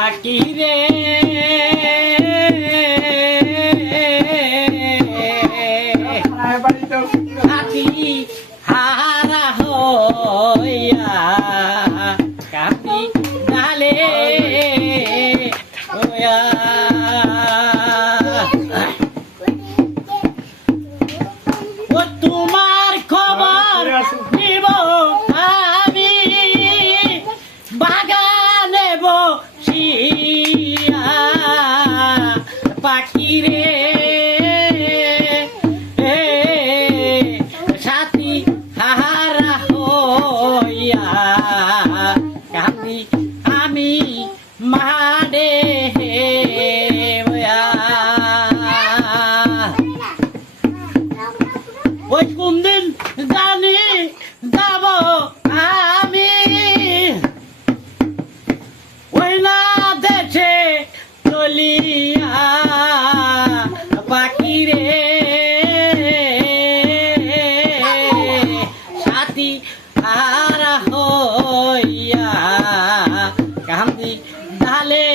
পাখি রে। হাতি হারা হইয়া কাপি ডালে হইয়া। ও তোমার খবর নিব আমি। বাগানে বসিয়া পাখি রে সাথী হারা হইয়া কান্দি আমি হইয়া ওই চলিয়া পাখি রে। সাথী হারা হইয়া কান্দি ডালে।